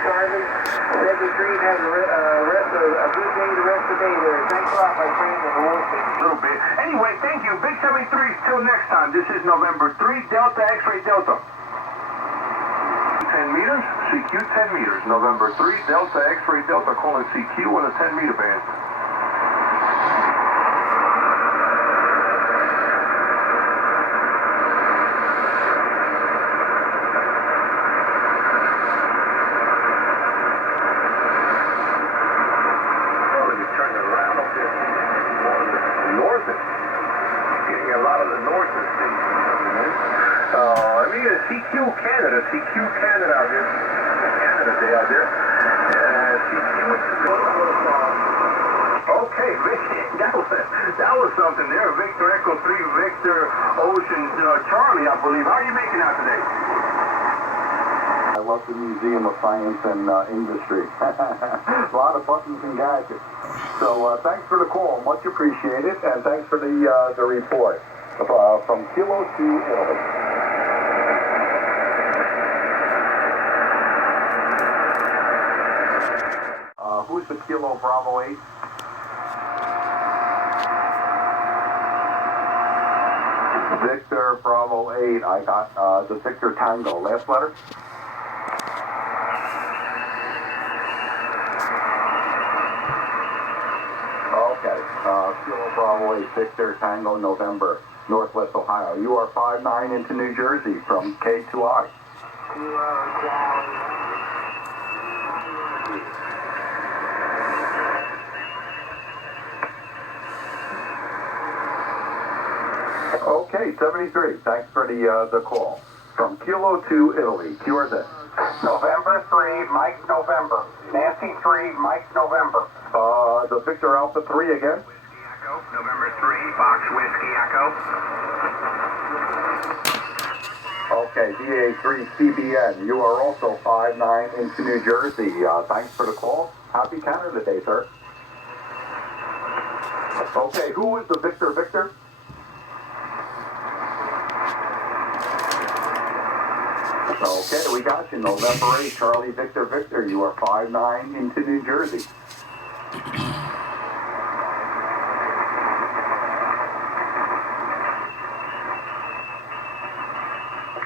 Charlie. 73, have a good day the rest of the day there. Thanks a lot, my friend, and we'll see you. A little bit. Anyway, thank you. Big 73s till next time. This is November 3, Delta, X-Ray Delta. 10 meters, CQ 10 meters. November 3, Delta, X-Ray Delta, calling CQ on a 10-meter band. CQ Canada out here. Canada Day out there. CQ. Okay, Vic, that was something there. Victor Echo 3, Victor Ocean Charlie, I believe. How are you making out today? I love the Museum of Science and Industry. A lot of buttons and gadgets. So thanks for the call. Much appreciated. And thanks for the report from Kilo to Italy. Who's the Kilo Bravo 8? Victor Bravo 8. I got the Victor Tango. Last letter? Okay. Kilo Bravo 8, Victor Tango, November, Northwest Ohio. You are 5-9 into New Jersey from K2I. Okay, 73. Thanks for the call. From Kilo to Italy. QRZ. November 3, Mike November. Nancy 3, Mike November. The Victor Alpha 3 again. Whiskey Echo, November 3, Fox Whiskey Echo. Okay, DA3 CBN. You are also 5-9 into New Jersey. Thanks for the call. Happy Canada Day, sir. Okay, who is the Victor? Okay, we got you. November 8, Charlie Victor. You are 5-9 into New Jersey.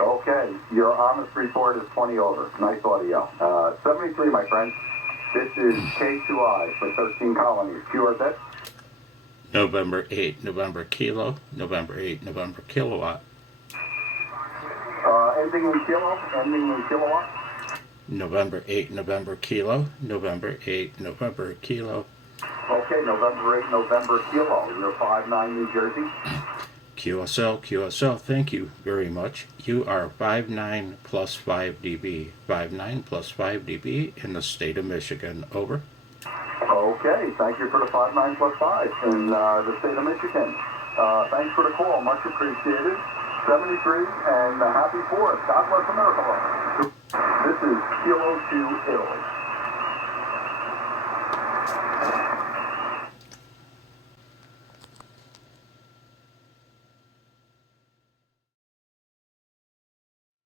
Okay, your honest report is 20 over. Nice audio. 73, my friend. This is K2I for 13 colonies. QRZ? November 8, November Kilo, November 8, November Kilowatt. Ending in kilowatt? November 8, November Kilo, November 8, November Kilo. Okay, November 8, November Kilo. You're 5-9 New Jersey. QSL, thank you very much. You are 5-9 plus 5 dB. 5-9 plus 5 dB in the state of Michigan. Over. Okay, thank you for the 5-9 plus 5 in the state of Michigan. Thanks for the call. Much appreciated. 73 and happy 4th. God bless America. This is Kilo to Italy.